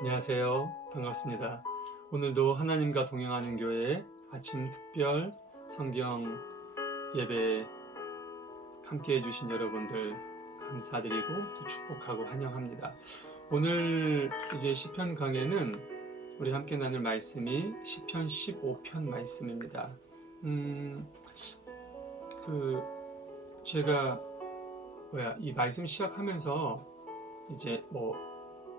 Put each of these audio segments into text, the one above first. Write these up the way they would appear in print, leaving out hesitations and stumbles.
안녕하세요. 반갑습니다. 오늘도 하나님과 동행하는 교회 아침 특별 성경 예배에 함께 해주신 여러분들 감사드리고 또 축복하고 환영합니다. 오늘 이제 시편 강해는 우리 함께 나눌 말씀이 시편 15편 말씀입니다. 제가 이 말씀 시작하면서 이제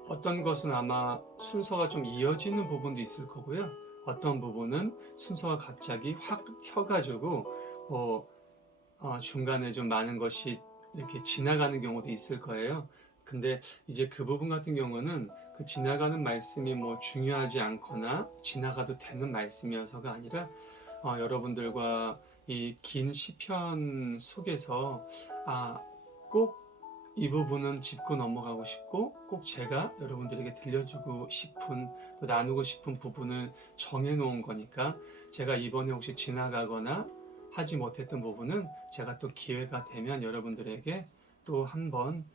어떤 것은 아마 순서가 좀 이어지는 부분도 있을 거고요. 어떤 부분은 순서가 갑자기 확 튀어가지고 중간에 좀 많은 것이 이렇게 지나가는 경우도 있을 거예요. 근데 이제 그 부분 같은 경우는 그 지나가는 말씀이 중요하지 않거나 지나가도 되는 말씀이어서가 아니라 여러분들과 이 긴 시편 속에서 꼭 이 부분은 짚고 넘어가고 싶고 꼭 제가 여러분들에게 들려주고 싶은 또 나누고 싶은 부분을 정해놓은 거니까 제가 이번에 혹시 지나가거나 하지 못했던 부분은 제가 또 기회가 되면 여러분들에게 또 한번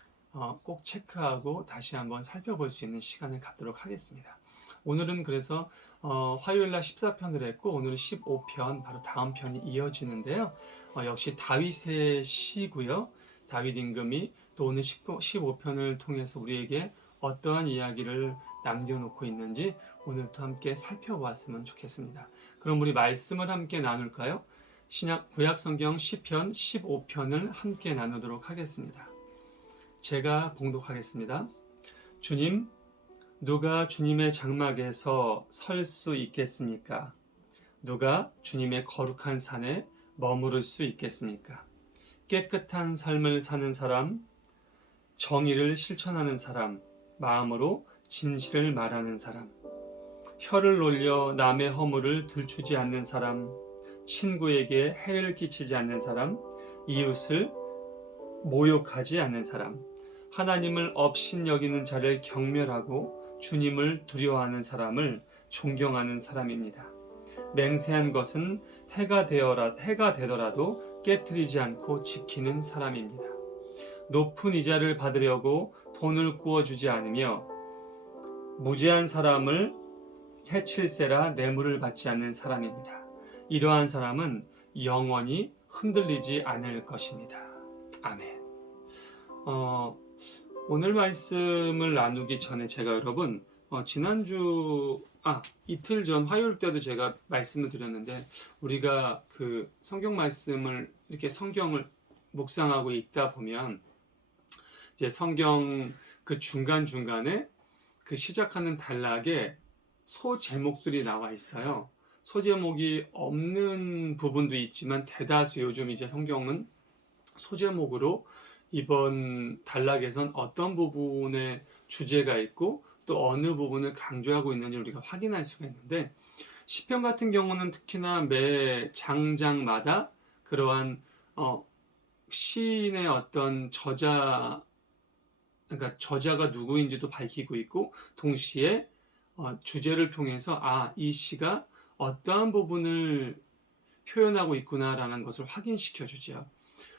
꼭 체크하고 다시 한번 살펴볼 수 있는 시간을 갖도록 하겠습니다. 오늘은 그래서 화요일날 14편을 했고 오늘은 15편 바로 다음 편이 이어지는데요. 역시 다윗의 시고요. 다윗 임금이 또 오늘 15편을 통해서 우리에게 어떠한 이야기를 남겨놓고 있는지 오늘도 함께 살펴보았으면 좋겠습니다. 그럼 우리 말씀을 함께 나눌까요? 신약 구약성경 시편 15편을 함께 나누도록 하겠습니다. 제가 봉독하겠습니다. 주님, 누가 주님의 장막에서 설 수 있겠습니까? 누가 주님의 거룩한 산에 머무를 수 있겠습니까? 깨끗한 삶을 사는 사람, 정의를 실천하는 사람, 마음으로 진실을 말하는 사람, 혀를 놀려 남의 허물을 들추지 않는 사람, 친구에게 해를 끼치지 않는 사람, 이웃을 모욕하지 않는 사람, 하나님을 업신여기는 자를 경멸하고 주님을 두려워하는 사람을 존경하는 사람입니다. 맹세한 것은 해가 되더라도 깨트리지 않고 지키는 사람입니다. 높은 이자를 받으려고 돈을 구워주지 않으며 무죄한 사람을 해칠세라 뇌물을 받지 않는 사람입니다. 이러한 사람은 영원히 흔들리지 않을 것입니다. 아멘. 오늘 말씀을 나누기 전에 제가 여러분 이틀 전 화요일 때도 제가 말씀을 드렸는데 우리가 그 성경 말씀을 이렇게 성경을 묵상하고 읽다 보면 이제 성경 그 중간중간에 그 시작하는 단락에 소제목들이 나와 있어요. 소제목이 없는 부분도 있지만 대다수 요즘 이제 성경은 소제목으로 이번 단락에선 어떤 부분의 주제가 있고 또 어느 부분을 강조하고 있는지 우리가 확인할 수가 있는데 시편 같은 경우는 특히나 매 장장마다 그러한 시인의 어떤 그러니까 저자가 누구인지도 밝히고 있고 동시에 주제를 통해서 이 시가 어떠한 부분을 표현하고 있구나라는 것을 확인시켜 주죠.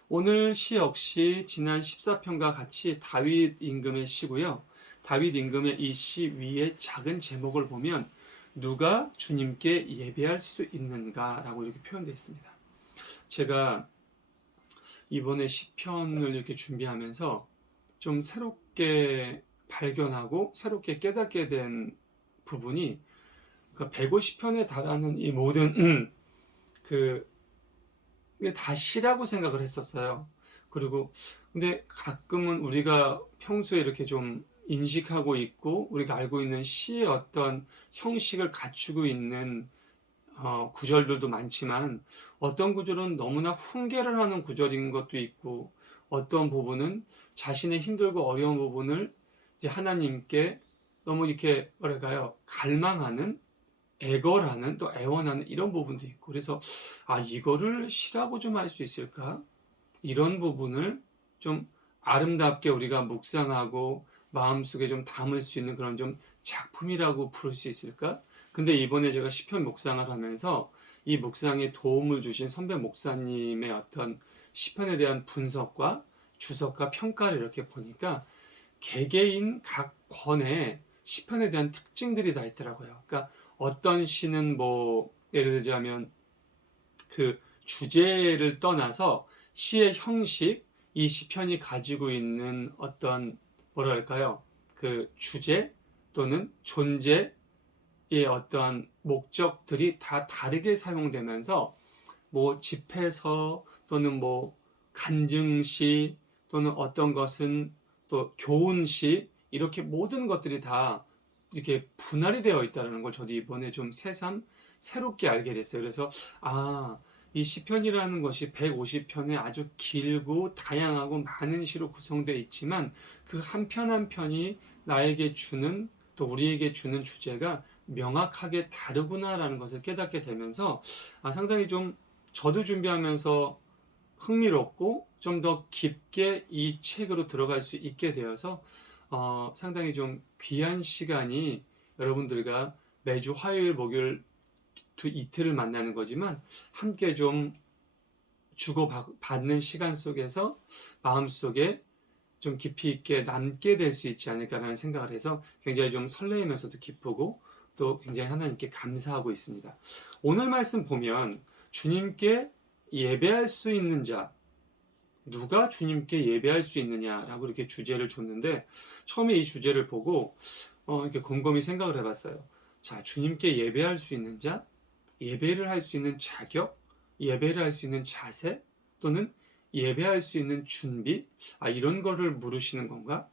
오늘 시 역시 지난 14편과 같이 다윗 임금의 시고요. 다윗 임금의 이 시 위에 작은 제목을 보면 누가 주님께 예배할 수 있는가라고 이렇게 표현되어 있습니다. 제가 이번에 시편을 이렇게 준비하면서 좀 새롭게 발견하고 새롭게 깨닫게 된 부분이 150편에 달하는 이 모든 다 시라고 생각을 했었어요. 그리고 근데 가끔은 우리가 평소에 이렇게 좀 인식하고 있고 우리가 알고 있는 시의 어떤 형식을 갖추고 있는 구절들도 많지만 어떤 구절은 너무나 훈계를 하는 구절인 것도 있고 어떤 부분은 자신의 힘들고 어려운 부분을 이제 하나님께 너무 이렇게 갈망하는 애걸하는 또 애원하는 이런 부분도 있고 그래서 이거를 시라고 좀 할 수 있을까? 이런 부분을 좀 아름답게 우리가 묵상하고 마음속에 좀 담을 수 있는 그런 좀 작품이라고 부를 수 있을까? 근데 이번에 제가 시편 묵상을 하면서 이 묵상에 도움을 주신 선배 목사님의 어떤 시편에 대한 분석과 주석과 평가를 이렇게 보니까 개개인 각 권에 시편에 대한 특징들이 다 있더라고요. 그러니까 어떤 시는 뭐 예를 들자면 그 주제를 떠나서 시의 형식, 이 시편이 가지고 있는 어떤 뭐랄까요? 그 주제 또는 존재의 어떠한 목적들이 다 다르게 사용되면서 뭐 집회서 또는 뭐 간증시 또는 어떤 것은 또 교훈시 이렇게 모든 것들이 다 이렇게 분할이 되어 있다는 걸 저도 이번에 좀 새삼 새롭게 알게 됐어요. 그래서 이 시편이라는 것이 150편에 아주 길고 다양하고 많은 시로 구성되어 있지만 그 한 편 한 편이 나에게 주는 또 우리에게 주는 주제가 명확하게 다르구나라는 것을 깨닫게 되면서 상당히 좀 저도 준비하면서 흥미롭고 좀 더 깊게 이 책으로 들어갈 수 있게 되어서 상당히 좀 귀한 시간이 여러분들과 매주 화요일, 목요일 이틀을 만나는 거지만 함께 좀 주고받는 시간 속에서 마음속에 좀 깊이 있게 남게 될 수 있지 않을까라는 생각을 해서 굉장히 좀 설레이면서도 기쁘고 또 굉장히 하나님께 감사하고 있습니다. 오늘 말씀 보면 주님께 예배할 수 있는 자, 누가 주님께 예배할 수 있느냐라고 이렇게 주제를 줬는데 처음에 이 주제를 보고 이렇게 곰곰이 생각을 해봤어요. 자, 주님께 예배할 수 있는 자, 예배를 할 수 있는 자격, 예배를 할 수 있는 자세 또는 예배할 수 있는 준비, 이런 거를 물으시는 건가?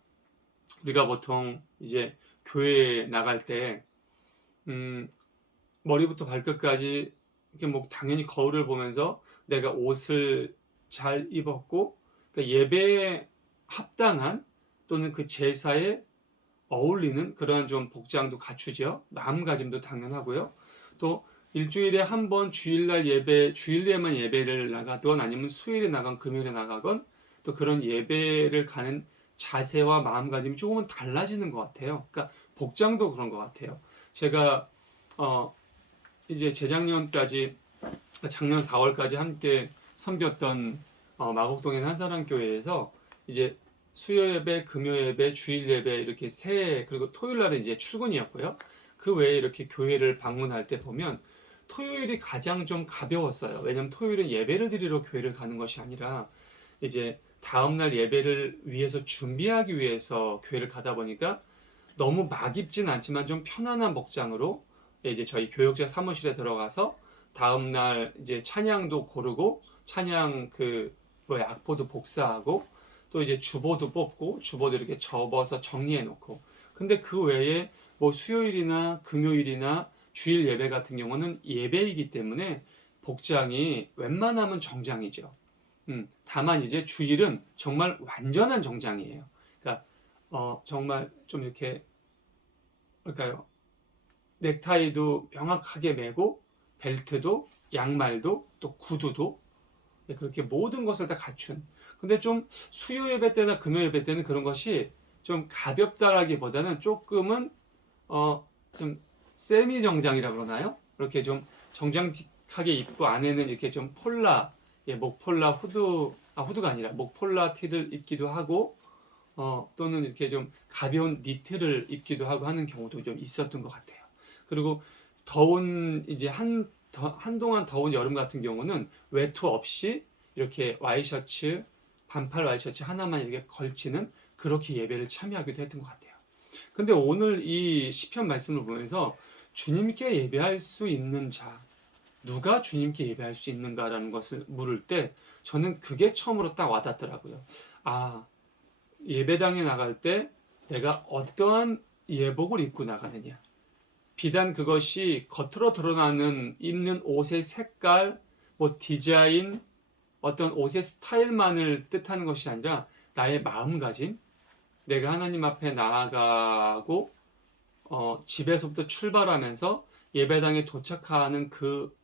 우리가 보통 이제 교회에 나갈 때 머리부터 발끝까지 이렇게 뭐 당연히 거울을 보면서 내가 옷을 잘 입었고 그러니까 예배에 합당한 또는 그 제사에 어울리는 그러한 좀 복장도 갖추죠. 마음가짐도 당연하고요. 또 일주일에 한 번 주일날 예배, 주일에만 예배를 나가건 아니면 수요일에 나간 금요일에 나가건 또 그런 예배를 가는 자세와 마음가짐이 조금은 달라지는 것 같아요. 그러니까 복장도 그런 것 같아요. 제가 이제 재작년까지 작년 4월까지 함께 섬겼던 마곡동의 한사랑교회에서 이제 수요 예배, 금요 예배, 주일 예배 이렇게 그리고 토요일 날은 이제 출근이었고요. 그 외에 이렇게 교회를 방문할 때 보면 토요일이 가장 좀 가벼웠어요. 왜냐면 토요일은 예배를 드리러 교회를 가는 것이 아니라 이제 다음날 예배를 위해서 준비하기 위해서 교회를 가다 보니까 너무 막 입진 않지만 좀 편안한 복장으로 이제 저희 교역자 사무실에 들어가서 다음날 이제 찬양도 고르고 찬양 악보도 복사하고 또 이제 주보도 뽑고 주보도 이렇게 접어서 정리해 놓고 근데 그 외에 뭐 수요일이나 금요일이나 주일 예배 같은 경우는 예배이기 때문에 복장이 웬만하면 정장이죠. 다만 이제 주일은 정말 완전한 정장이에요. 그러니까 정말 좀 이렇게 그럴까요? 넥타이도 명확하게 매고 벨트도 양말도 또 구두도 그렇게 모든 것을 다 갖춘. 근데 좀 수요 예배 때나 금요 예배 때는 그런 것이 좀 가볍다라기보다는 조금은 좀 세미 정장이라 그러나요? 이렇게 좀 정장하게 입고 안에는 이렇게 좀 목폴라 후드가 아니라 목폴라 티를 입기도 하고 또는 이렇게 좀 가벼운 니트를 입기도 하고 하는 경우도 좀 있었던 것 같아요. 그리고 더운 이제 한동안 더운 여름 같은 경우는 외투 없이 이렇게 와이셔츠, 반팔 와이셔츠 하나만 이렇게 걸치는 그렇게 예배를 참여하기도 했던 것 같아요. 근데 오늘 이 시편 말씀을 보면서 주님께 예배할 수 있는 자, 누가 주님께 예배할 수 있는가라는 것을 물을 때 저는 그게 처음으로 딱 와닿더라고요. 예배당에 나갈 때 내가 어떠한 예복을 입고 나가느냐. 비단 그것이 겉으로 드러나는 입는 옷의 색깔, 디자인, 어떤 옷의 스타일만을 뜻하는 것이 아니라 나의 마음가짐, 내가 하나님 앞에 나아가고 집에서부터 출발하면서 예배당에 도착하는 그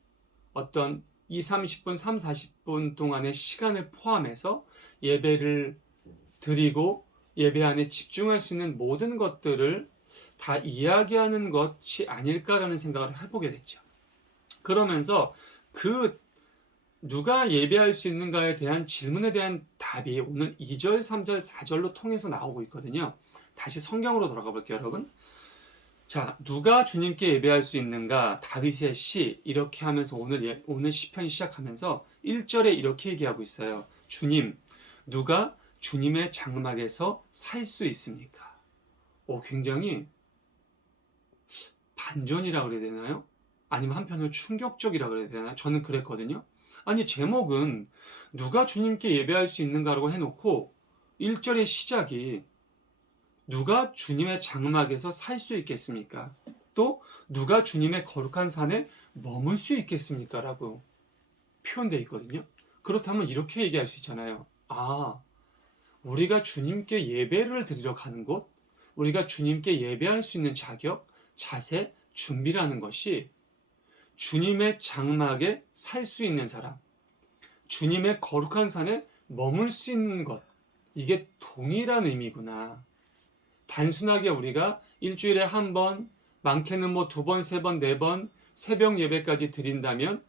어떤 20-30분, 30-40분 동안의 시간을 포함해서 예배를 드리고 예배 안에 집중할 수 있는 모든 것들을 다 이야기하는 것이 아닐까라는 생각을 해보게 됐죠. 그러면서 누가 예배할 수 있는가에 대한 질문에 대한 답이 오늘 2절, 3절, 4절로 통해서 나오고 있거든요. 다시 성경으로 돌아가 볼게요, 여러분. 자, 누가 주님께 예배할 수 있는가? 다윗의 시 이렇게 하면서 오늘 시편 시작하면서 1절에 이렇게 얘기하고 있어요. 주님, 누가 주님의 장막에서 살 수 있습니까? 굉장히 반전이라 그래야 되나요? 아니면 한편으로 충격적이라 그래야 되나요? 저는 그랬거든요. 아니, 제목은 누가 주님께 예배할 수 있는가라고 해놓고 1절의 시작이 누가 주님의 장막에서 살 수 있겠습니까? 또 누가 주님의 거룩한 산에 머물 수 있겠습니까? 라고 표현되어 있거든요. 그렇다면 이렇게 얘기할 수 있잖아요. 우리가 주님께 예배를 드리러 가는 곳, 우리가 주님께 예배할 수 있는 자격, 자세, 준비라는 것이 주님의 장막에 살 수 있는 사람, 주님의 거룩한 산에 머물 수 있는 것, 이게 동일한 의미구나. 단순하게 우리가 일주일에 한 번, 많게는 뭐 2번, 3번, 4번 새벽 예배까지 드린다면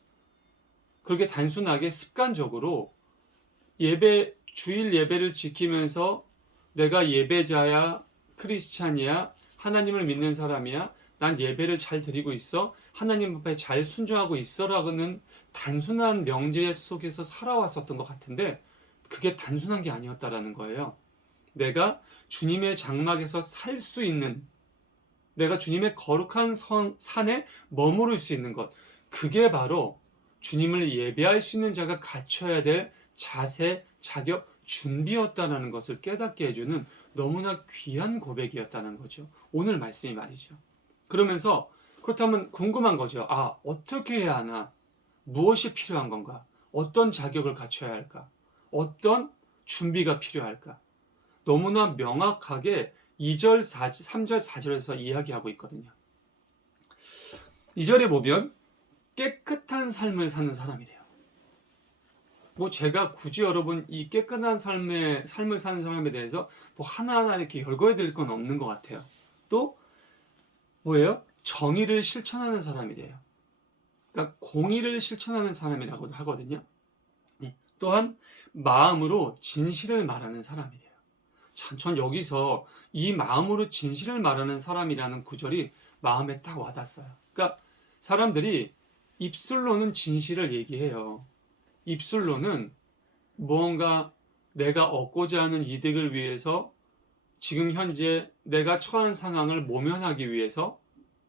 그렇게 단순하게 습관적으로 주일 예배를 지키면서 내가 예배자야, 크리스찬이야, 하나님을 믿는 사람이야, 난 예배를 잘 드리고 있어, 하나님 앞에 잘 순종하고 있어라고는 단순한 명제 속에서 살아왔었던 것 같은데 그게 단순한 게 아니었다라는 거예요. 내가 주님의 장막에서 살 수 있는, 내가 주님의 거룩한 산에 머무를 수 있는 것, 그게 바로 주님을 예배할 수 있는 자가 갖춰야 될 자세, 자격, 준비였다는 것을 깨닫게 해주는 너무나 귀한 고백이었다는 거죠. 오늘 말씀이 말이죠. 그러면서 그렇다면 궁금한 거죠. 어떻게 해야 하나? 무엇이 필요한 건가? 어떤 자격을 갖춰야 할까? 어떤 준비가 필요할까? 너무나 명확하게 2절, 3절, 4절에서 이야기하고 있거든요. 2절에 보면 깨끗한 삶을 사는 사람이래요. 제가 굳이 여러분 이 깨끗한 삶을 사는 사람에 대해서 하나하나 이렇게 열거해 드릴 건 없는 것 같아요. 또 뭐예요? 정의를 실천하는 사람이래요. 그러니까 공의를 실천하는 사람이라고 하거든요. 또한 마음으로 진실을 말하는 사람이래요. 참, 전 여기서 이 마음으로 진실을 말하는 사람이라는 구절이 마음에 딱 와닿았어요. 그러니까 사람들이 입술로는 진실을 얘기해요. 입술로는 무언가 내가 얻고자 하는 이득을 위해서 지금 현재 내가 처한 상황을 모면하기 위해서,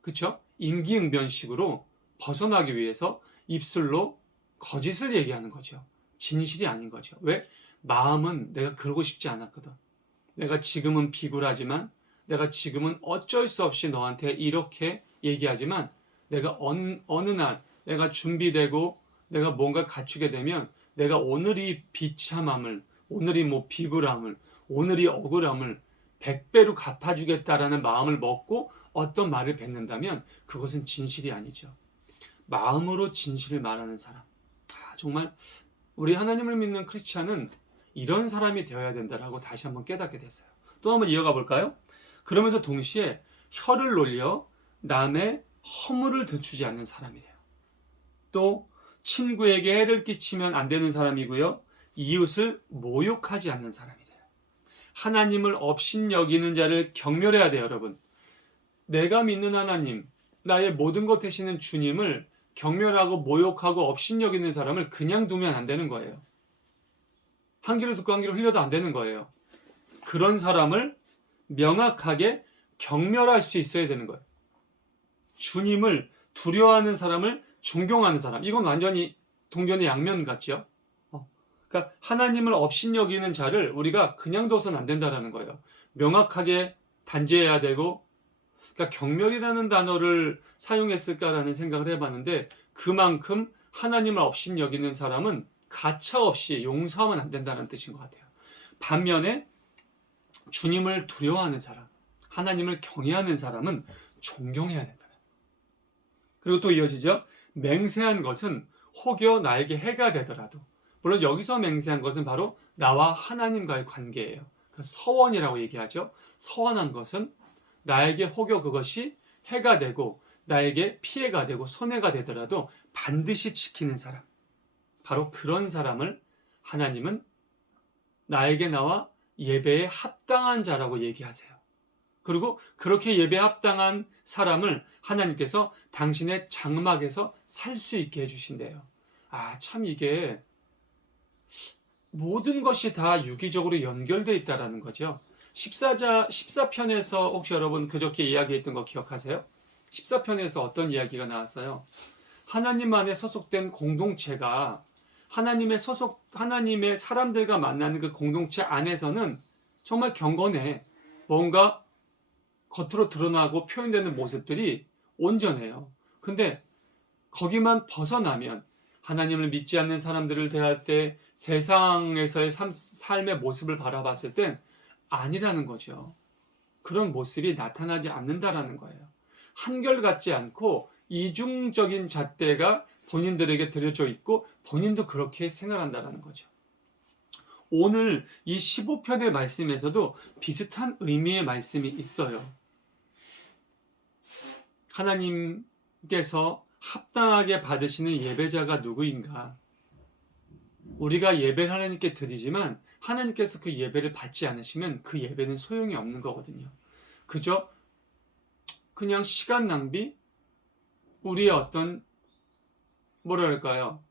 그쵸? 임기응변식으로 벗어나기 위해서 입술로 거짓을 얘기하는 거죠. 진실이 아닌 거죠. 왜? 마음은 내가 그러고 싶지 않았거든. 내가 지금은 비굴하지만, 내가 지금은 어쩔 수 없이 너한테 이렇게 얘기하지만, 내가 어느 날 내가 준비되고 내가 뭔가 갖추게 되면 내가 오늘 이 비참함을, 오늘 이 비굴함을, 오늘 이 억울함을 100배로 갚아주겠다라는 마음을 먹고 어떤 말을 뱉는다면 그것은 진실이 아니죠. 마음으로 진실을 말하는 사람. 정말 우리 하나님을 믿는 크리스찬은 이런 사람이 되어야 된다라고 다시 한번 깨닫게 됐어요. 또 한번 이어가 볼까요? 그러면서 동시에 혀를 놀려 남의 허물을 들추지 않는 사람이래요. 또 친구에게 해를 끼치면 안 되는 사람이고요. 이웃을 모욕하지 않는 사람이래요. 하나님을 업신여기는 자를 경멸해야 돼요, 여러분. 내가 믿는 하나님, 나의 모든 것 되시는 주님을 경멸하고 모욕하고 업신여기는 사람을 그냥 두면 안 되는 거예요. 한 귀로 듣고 한 귀로 흘려도 안 되는 거예요. 그런 사람을 명확하게 경멸할 수 있어야 되는 거예요. 주님을 두려워하는 사람을 존경하는 사람. 이건 완전히 동전의 양면 같죠? 그러니까 하나님을 업신여기는 자를 우리가 그냥 둬서는 안 된다는 거예요. 명확하게 단죄해야 되고, 그러니까 경멸이라는 단어를 사용했을까라는 생각을 해봤는데 그만큼 하나님을 업신여기는 사람은 가차없이 용서하면 안 된다는 뜻인 것 같아요. 반면에 주님을 두려워하는 사람, 하나님을 경외하는 사람은 존경해야 된다. 그리고 또 이어지죠. 맹세한 것은 혹여 나에게 해가 되더라도, 물론 여기서 맹세한 것은 바로 나와 하나님과의 관계예요. 서원이라고 얘기하죠. 서원한 것은 나에게 혹여 그것이 해가 되고 나에게 피해가 되고 손해가 되더라도 반드시 지키는 사람, 바로 그런 사람을 하나님은 나에게 나와 예배에 합당한 자라고 얘기하세요. 그리고 그렇게 예배 합당한 사람을 하나님께서 당신의 장막에서 살 수 있게 해주신대요. 아, 참 이게 모든 것이 다 유기적으로 연결되어 있다라는 거죠. 14편에서 혹시 여러분 그저께 이야기했던 거 기억하세요? 14편에서 어떤 이야기가 나왔어요? 하나님 안에 소속된 공동체가 하나님의 사람들과 만나는 그 공동체 안에서는 정말 경건해. 뭔가 겉으로 드러나고 표현되는 모습들이 온전해요. 근데 거기만 벗어나면 하나님을 믿지 않는 사람들을 대할 때 세상에서의 삶의 모습을 바라봤을 땐 아니라는 거죠. 그런 모습이 나타나지 않는다라는 거예요. 한결같지 않고 이중적인 잣대가 본인들에게 들여져 있고 본인도 그렇게 생활한다라는 거죠. 오늘 이 15편의 말씀에서도 비슷한 의미의 말씀이 있어요. 하나님께서 합당하게 받으시는 예배자가 누구인가? 우리가 예배를 하나님께 드리지만 하나님께서 그 예배를 받지 않으시면 그 예배는 소용이 없는 거거든요. 그저 그냥 시간 낭비, 우리의 어떤 뭐랄까요?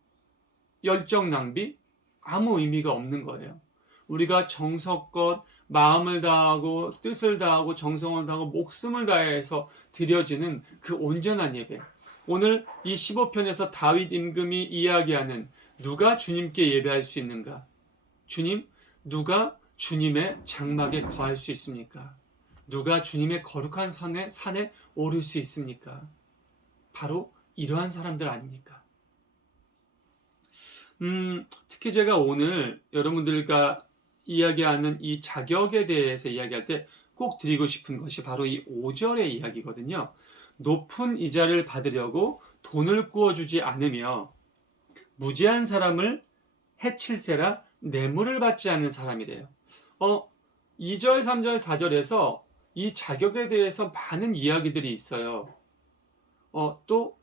열정 낭비? 아무 의미가 없는 거예요. 우리가 정성껏 마음을 다하고 뜻을 다하고 정성을 다하고 목숨을 다해서 드려지는 그 온전한 예배. 오늘 이 15편에서 다윗 임금이 이야기하는 누가 주님께 예배할 수 있는가? 주님, 누가 주님의 장막에 거할 수 있습니까? 누가 주님의 거룩한 산에 오를 수 있습니까? 바로 이러한 사람들 아닙니까? 특히 제가 오늘 여러분들과 이야기하는 이 자격에 대해서 이야기할 때 꼭 드리고 싶은 것이 바로 이 5절의 이야기거든요. 높은 이자를 받으려고 돈을 구워주지 않으며 무지한 사람을 해칠세라 뇌물을 받지 않는 사람이래요. 2절, 3절, 4절에서 이 자격에 대해서 많은 이야기들이 있어요. 또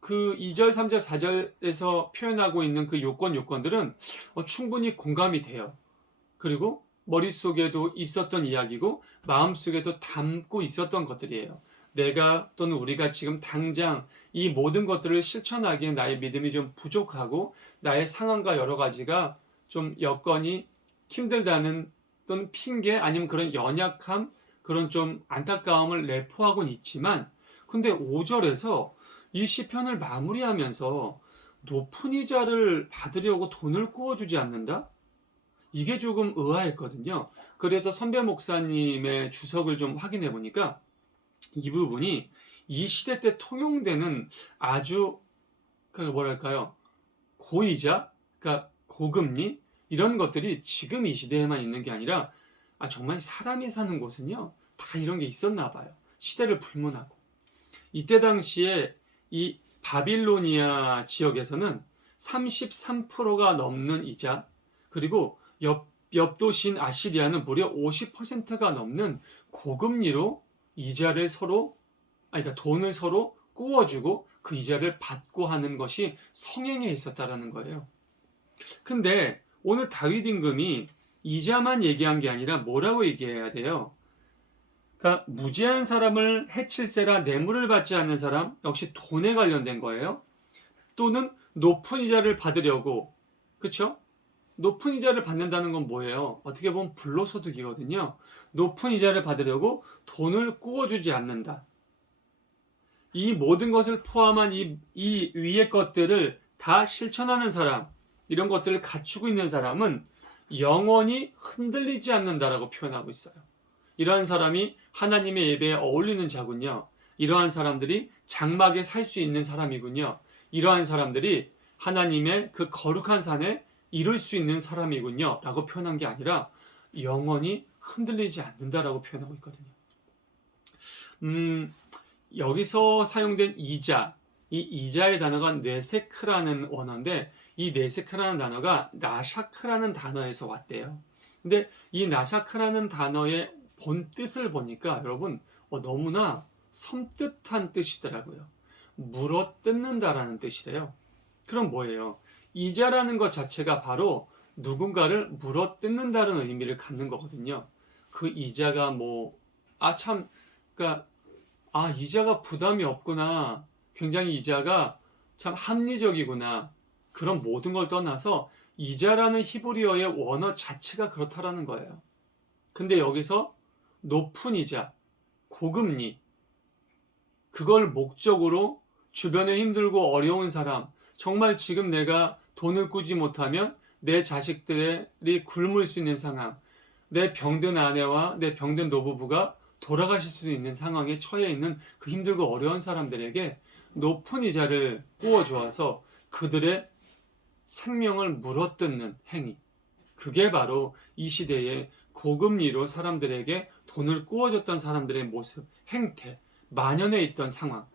그 2절, 3절, 4절에서 표현하고 있는 그 요건들은 충분히 공감이 돼요. 그리고 머릿속에도 있었던 이야기고 마음속에도 담고 있었던 것들이에요. 내가 또는 우리가 지금 당장 이 모든 것들을 실천하기에 나의 믿음이 좀 부족하고 나의 상황과 여러 가지가 좀 여건이 힘들다는 또는 핑계 아니면 그런 연약함, 그런 좀 안타까움을 내포하고는 있지만 근데 5절에서 이 시편을 마무리하면서 높은 이자를 받으려고 돈을 구워주지 않는다? 이게 조금 의아했거든요. 그래서 선배 목사님의 주석을 좀 확인해 보니까 이 부분이 이 시대 때 통용되는 아주 뭐랄까요? 고이자, 그러니까 고금리 이런 것들이 지금 이 시대에만 있는 게 아니라 정말 사람이 사는 곳은요 다 이런 게 있었나 봐요. 시대를 불문하고 이때 당시에 이 바빌로니아 지역에서는 33%가 넘는 이자 그리고 옆 도시인 아시리아는 무려 50%가 넘는 고금리로 이자를 그러니까 돈을 서로 구워주고 그 이자를 받고 하는 것이 성행에 있었다라는 거예요. 근데 오늘 다윗 임금이 이자만 얘기한 게 아니라 뭐라고 얘기해야 돼요? 그러니까 무지한 사람을 해칠세라 뇌물을 받지 않는 사람 역시 돈에 관련된 거예요. 또는 높은 이자를 받으려고 그렇죠? 높은 이자를 받는다는 건 뭐예요? 어떻게 보면 불로소득이거든요. 높은 이자를 받으려고 돈을 구워주지 않는다. 이 모든 것을 포함한 이 위의 것들을 다 실천하는 사람, 이런 것들을 갖추고 있는 사람은 영원히 흔들리지 않는다라고 표현하고 있어요. 이러한 사람이 하나님의 예배에 어울리는 자군요. 이러한 사람들이 장막에 살 수 있는 사람이군요. 이러한 사람들이 하나님의 그 거룩한 산에 이룰 수 있는 사람이군요. 라고 표현한 게 아니라 영원히 흔들리지 않는다라고 표현하고 있거든요. 여기서 사용된 이자, 이 이자의 단어가 네세크라는 원어인데 이 네세크라는 단어가 나샤크라는 단어에서 왔대요. 근데 이 나샤크라는 단어의 본 뜻을 보니까 여러분 너무나 섬뜩한 뜻이더라고요. 물어 뜯는다라는 뜻이래요. 그럼 뭐예요? 이자라는 것 자체가 바로 누군가를 물어 뜯는다는 의미를 갖는 거거든요. 그 이자가 뭐 참, 그러니까 이자가 부담이 없구나. 굉장히 이자가 참 합리적이구나. 그런 모든 걸 떠나서 이자라는 히브리어의 원어 자체가 그렇다라는 거예요. 근데 여기서 높은 이자, 고금리, 그걸 목적으로 주변에 힘들고 어려운 사람, 정말 지금 내가 돈을 꾸지 못하면 내 자식들이 굶을 수 있는 상황, 내 병든 아내와 내 병든 노부부가 돌아가실 수 있는 상황에 처해 있는 그 힘들고 어려운 사람들에게 높은 이자를 꾸어주어서 그들의 생명을 물어뜯는 행위. 그게 바로 이 시대에 고금리로 사람들에게 돈을 꾸어줬던 사람들의 모습, 행태, 만연해 있던 상황.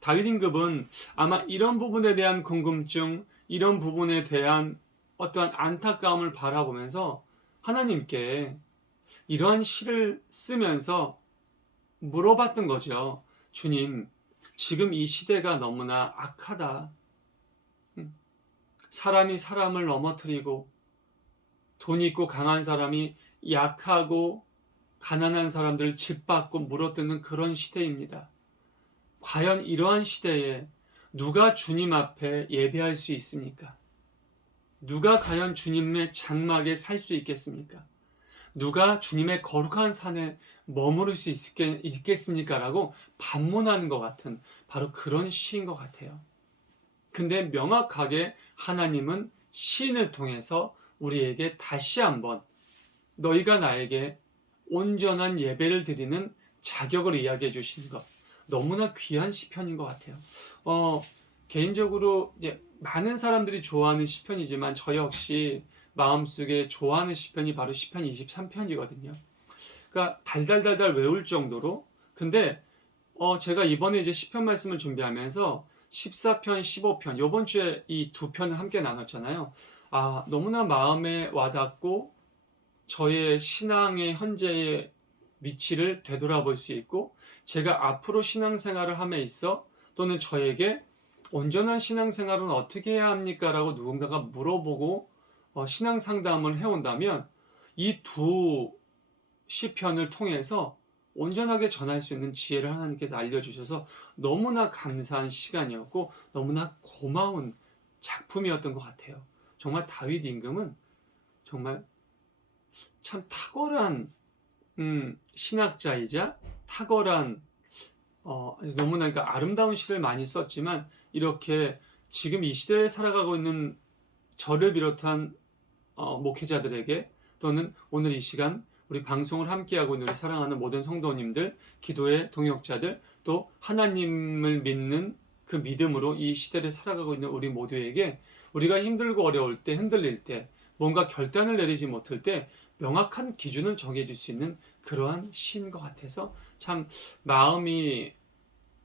다윗 임금은 아마 이런 부분에 대한 궁금증, 이런 부분에 대한 어떠한 안타까움을 바라보면서 하나님께 이러한 시를 쓰면서 물어봤던 거죠. 주님, 지금 이 시대가 너무나 악하다. 사람이 사람을 넘어뜨리고 돈 있고 강한 사람이 약하고 가난한 사람들을 짓밟고 물어뜯는 그런 시대입니다. 과연 이러한 시대에 누가 주님 앞에 예배할 수 있습니까? 누가 과연 주님의 장막에 살 수 있겠습니까? 누가 주님의 거룩한 산에 머무를 수 있겠습니까? 라고 반문하는 것 같은 바로 그런 시인 것 같아요. 근데 명확하게 하나님은 시인을 통해서 우리에게 다시 한번 너희가 나에게 온전한 예배를 드리는 자격을 이야기해 주신 것, 너무나 귀한 시편인 것 같아요. 개인적으로 이제 많은 사람들이 좋아하는 시편이지만 저 역시 마음속에 좋아하는 시편이 바로 시편 23편이거든요. 그러니까 달달달달 외울 정도로. 근데 제가 이번에 이제 시편 말씀을 준비하면서 14편, 15편 요번 주에 이 두 편을 함께 나눴잖아요. 너무나 마음에 와닿고 저의 신앙의 현재의 위치를 되돌아볼 수 있고, 제가 앞으로 신앙생활을 함에 있어 또는 저에게 온전한 신앙생활은 어떻게 해야 합니까? 라고 누군가가 물어보고 신앙 상담을 해온다면 이 두 시편을 통해서 온전하게 전할 수 있는 지혜를 하나님께서 알려주셔서 너무나 감사한 시간이었고 너무나 고마운 작품이었던 것 같아요. 정말 다윗 임금은 정말 참 탁월한 신학자이자 탁월한 너무나 그러니까 아름다운 시를 많이 썼지만 이렇게 지금 이 시대에 살아가고 있는 저를 비롯한 목회자들에게 또는 오늘 이 시간 우리 방송을 함께하고 있는 우리 사랑하는 모든 성도님들, 기도의 동역자들, 또 하나님을 믿는 그 믿음으로 이 시대를 살아가고 있는 우리 모두에게 우리가 힘들고 어려울 때, 흔들릴 때, 뭔가 결단을 내리지 못할 때 명확한 기준을 정해줄 수 있는 그러한 시인 것 같아서 참 마음이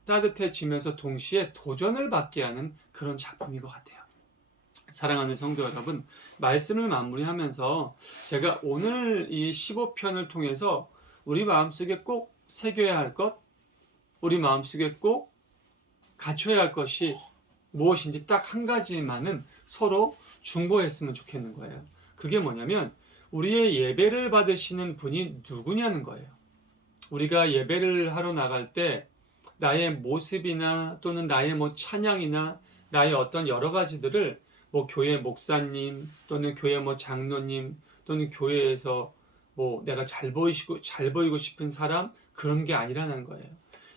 따뜻해지면서 동시에 도전을 받게 하는 그런 작품인 것 같아요. 사랑하는 성도 여러분, 말씀을 마무리하면서 제가 오늘 이 15편을 통해서 우리 마음속에 꼭 새겨야 할 것, 우리 마음속에 꼭 갖춰야 할 것이 무엇인지 딱 한 가지만은 서로 중보했으면 좋겠는 거예요. 그게 뭐냐면 우리의 예배를 받으시는 분이 누구냐는 거예요. 우리가 예배를 하러 나갈 때 나의 모습이나 또는 나의 찬양이나 나의 어떤 여러 가지들을 교회 목사님 또는 교회 장로님 또는 교회에서 내가 잘 보이고 싶은 사람, 그런 게 아니라는 거예요.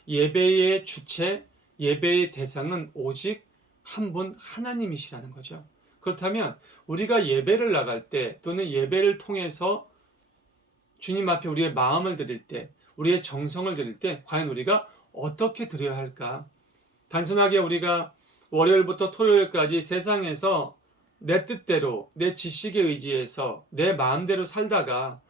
예배의 주체, 예배의 대상은 오직 한 분 하나님이시라는 거죠. 그렇다면 우리가 예배를 나갈 때 또는 예배를 통해서 주님 앞에 우리의 마음을 드릴 때, 우리의 정성을 드릴 때 과연 우리가 어떻게 드려야 할까? 단순하게 우리가 월요일부터 토요일까지 세상에서 내 뜻대로, 내 지식에 의지해서 내 마음대로 살다가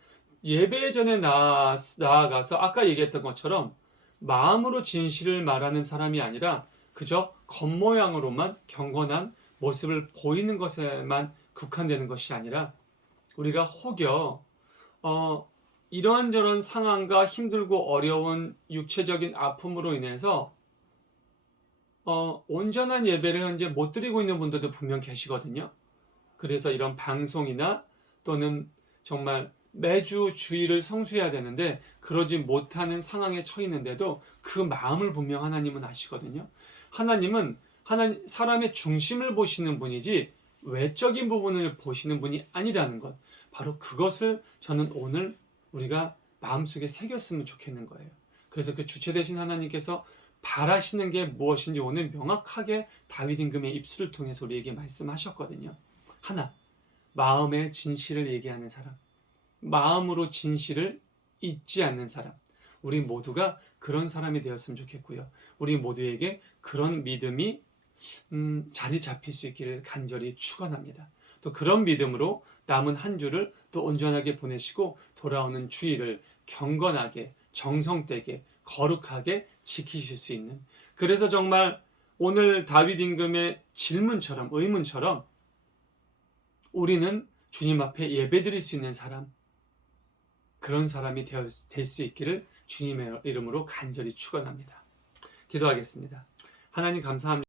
예배 전에 나아가서 아까 얘기했던 것처럼 마음으로 진실을 말하는 사람이 아니라 그저 겉모양으로만 경건한 모습을 보이는 것에만 국한되는 것이 아니라 우리가 혹여 이러한저런 상황과 힘들고 어려운 육체적인 아픔으로 인해서 온전한 예배를 현재 못 드리고 있는 분들도 분명 계시거든요. 그래서 이런 방송이나 또는 정말 매주 주일을 성수해야 되는데 그러지 못하는 상황에 처해 있는데도 그 마음을 분명 하나님은 아시거든요. 하나님은 사람의 중심을 보시는 분이지 외적인 부분을 보시는 분이 아니라는 것, 바로 그것을 저는 오늘 우리가 마음속에 새겼으면 좋겠는 거예요. 그래서 그 주체 되신 하나님께서 바라시는 게 무엇인지 오늘 명확하게 다윗 임금의 입술을 통해서 우리에게 말씀하셨거든요. 하나, 마음의 진실을 얘기하는 사람, 마음으로 진실을 잊지 않는 사람, 우리 모두가 그런 사람이 되었으면 좋겠고요. 우리 모두에게 그런 믿음이 자리 잡힐 수 있기를 간절히 축원합니다. 또 그런 믿음으로 남은 한 주를 또 온전하게 보내시고 돌아오는 주일을 경건하게, 정성되게, 거룩하게 지키실 수 있는, 그래서 정말 오늘 다윗 임금의 질문처럼, 의문처럼 우리는 주님 앞에 예배드릴 수 있는 사람, 그런 사람이 될 수 있기를 주님의 이름으로 간절히 축원합니다. 기도하겠습니다. 하나님 감사합니다.